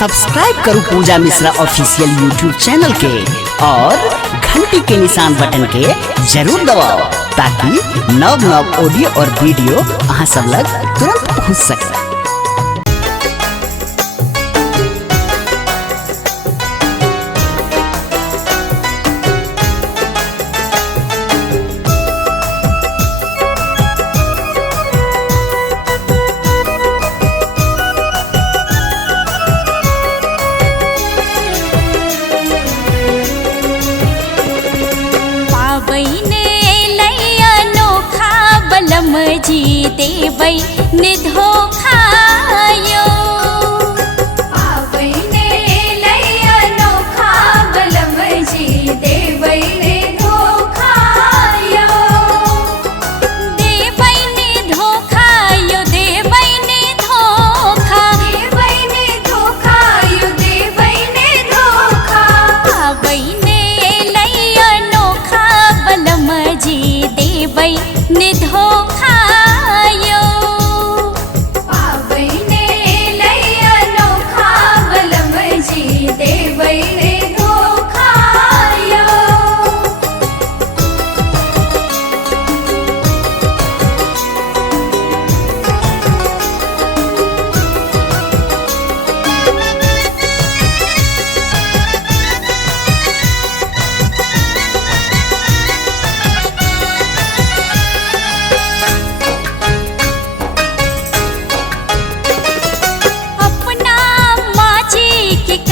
Subscribe करो पूजा Mishra official YouTube channel के और घंटी के निशान बटन के जरूर दबाओ ताकि नव नव ऑडियो और वीडियो अहाँ सब लग तुरंत पहुँच सके। जी देवै ने धोखायो आवैने लैया नोखा बलम जी देवै ने धोखायो देवै ने धोखायो देवै ने धोखा देवै ने धोखायो देवै ने धोखा आवैने लैया नोखा बलम जी देवै ने धोखा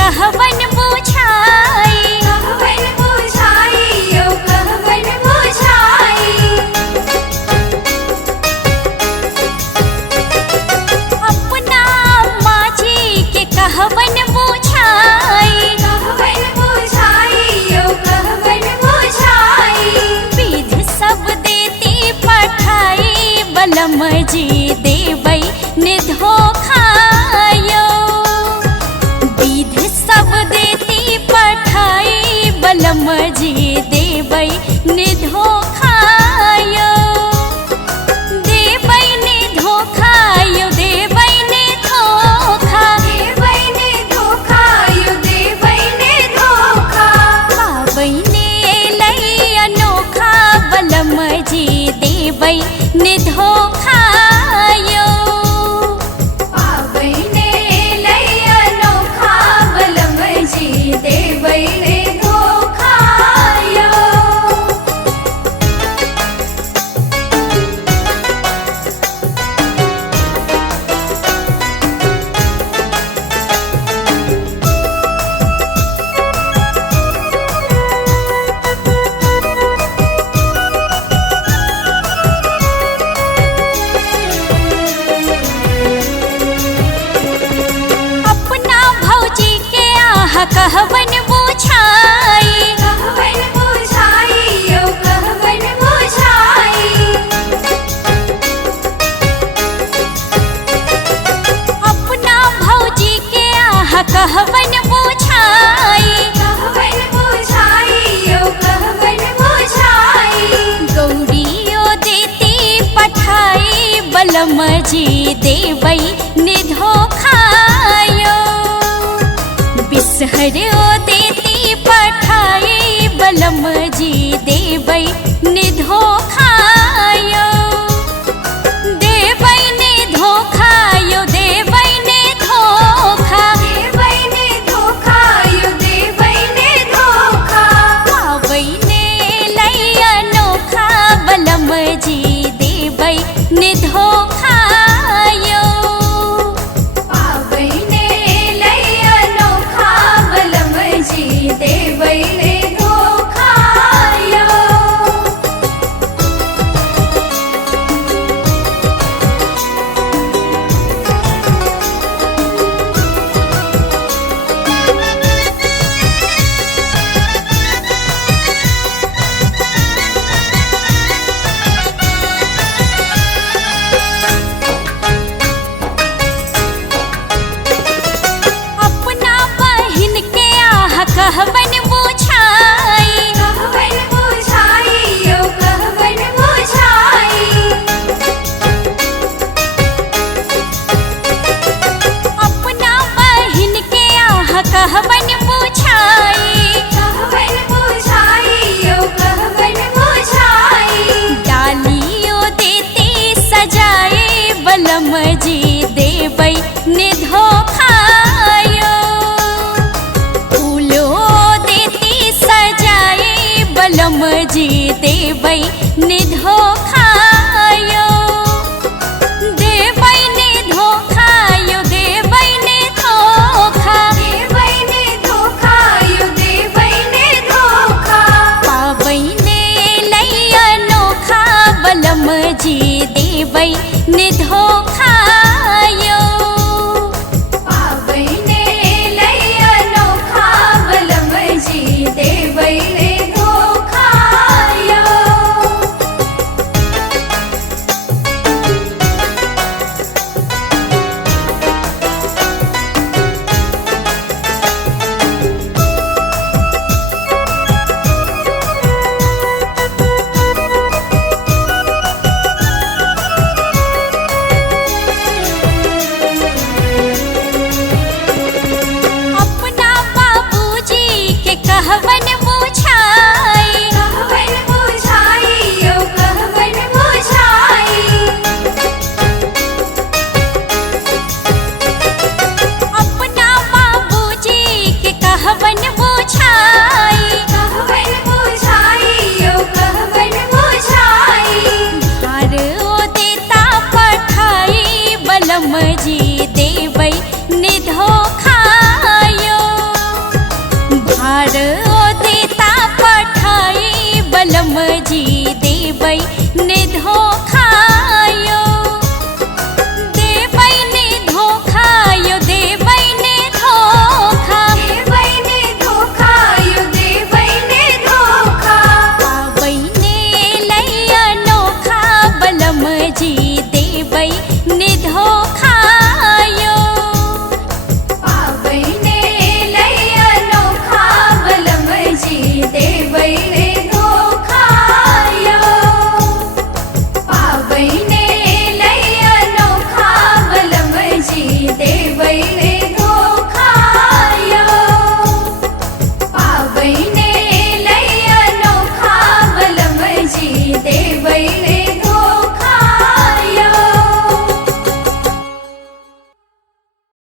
कहवन बुझाई कहवन बुझाई यो कहवन बुझाई अपना माझी के कहवन बुझाई कहवन बुझाई यो कहवन बुझाई विध सब देती पठाई बलम जी देवै ने धोखायो सब देती पठाई बलम जी देवै ने धोखायो देवै ने धोखायो देवै ने धोखा देवै ने धोखायो देवै ने धोखा आवै ने लैया नोखा बलम जी देवै ने धोखायो देवै ने धोखायो अपना भौजी के आहा कहवन बुझाई कहवन बुझाई यो कहवन बुझाई अपना भौजी के आहा कहवन बुझाई कहवन बुझाई यो कहवन बुझाई गौरियो देती पठाई बलम जी देवै ने धोखायो बिसहरो देती पठाई बलम जी देवै ने धोखायो देवै ने धोखायो देवै ने धोखा देवै ने धोखायो देवै ने धोखा आवै ने लैया नोखा बलम जी देवै ने धोखायो आवै ने लैया नोखा बलम देवै ने धोखायो देवै ने धोखायो देवै ने धोखा देवै ने धोखा यो देवै ने धोखा पावै ने लै अनोखा बलम जी देवै ने धोखायो पावै ने लै अनोखा बलम जी देवै ने धोखा यो अपना बाबूजी के कहवन बुझाई कहवन बुझाई यो कहवन बुझाई अपना बाबूजी के कहवन बुझाई कहवन बुझाई यो कहवन बुझाई भार ओ देता पठाई बलम जी देवै ने धोखायो भार ओ देता पठाई बलम जी देवै ने धोखायो देवै ने धोखायो देवै ने धोखा देवै ने धोखा यो देवै ने धोखा पावै ने लै अनोखा बलम जी देवै